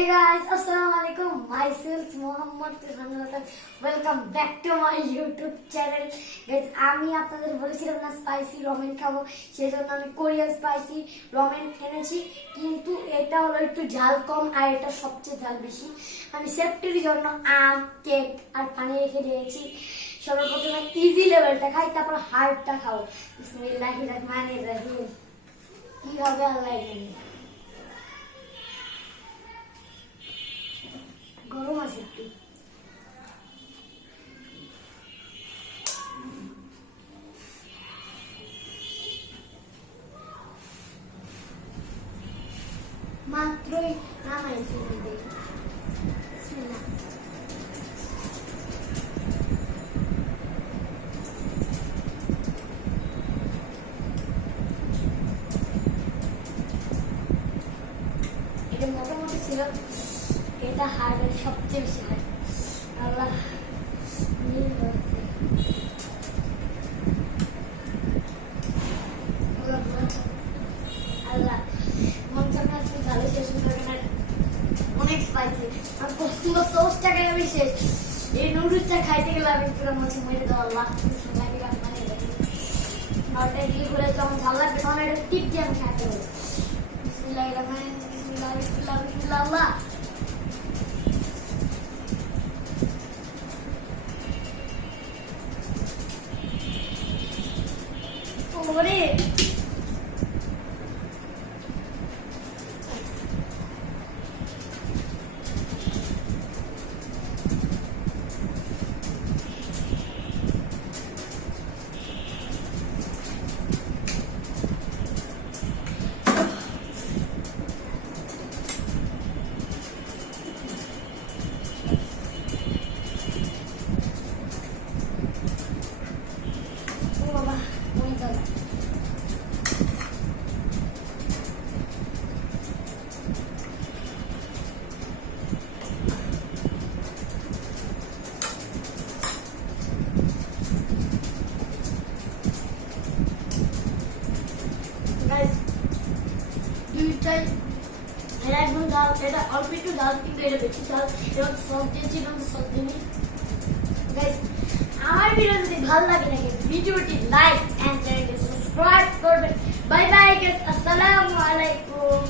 Hey guys, Assalamualaikum. Myself Muhammad Turhanullah. Welcome back to my YouTube channel. Guys, আমি আপনাদের বলেছিলাম না spicy Ramen খাবো, সেজন্য আমি কোরিয়ান স্পাইসি রমেন এনেছি, কিন্তু এটা হলো একটু ঝাল কম আর এটা সবচেয়ে ঝাল বেশি। আমি সেফটির জন্য আম, কেক আর পানি রেখে দিয়েছি। সর্বপ্রথমে ইজি লেভেলটা খাই, তারপর হার্ডটা খাবো। বিসমিল্লাহির রহমানির রহিম। কি হবে আল্লাহ জানে। গরম আছে একটু। মাত্রই নামাইছি। বিসমিল্লাহ। এটা মোটামুটি ছিল, এটা হার্ডের সবচেয়ে বেশি হয়। আল্লাহ আল্লাহ মন চাপে আজকে ঝালে শেষ হয়ে না, অনেক স্পাইসি। আর পছন্দ সসটা খাই আমি শেষ। এই নুডলসটা খাইতে গেলে আমি পুরো মাছ মেরে দেবো। আল্লাহ নটা দিয়ে করে যখন ঝাল লাগবে তখন একটা টিপ দিয়ে আমি খাইতে হবে। বিসমিল্লাহির রহমানির রহিম। বিসমিল্লাহ বিসমিল্লাহ বিসমিল্লাহ। আল্লাহ ওরে বাবা মনে চলে। দুইটাই এটা একদম ঝাল, এটা অল্প একটু ঝাল কিন্তু এটা বেশি ঝাল। এবং সস দিয়েছি এবং সস দিইনি। গাইস, আমার ভিডিও যদি ভালো লাগে নাকি ভিডিওটি লাইক এন্ড চ্যানেলটি সাবস্ক্রাইব করবেন। বাই বাই গাইস, আসসালামু আলাইকুম।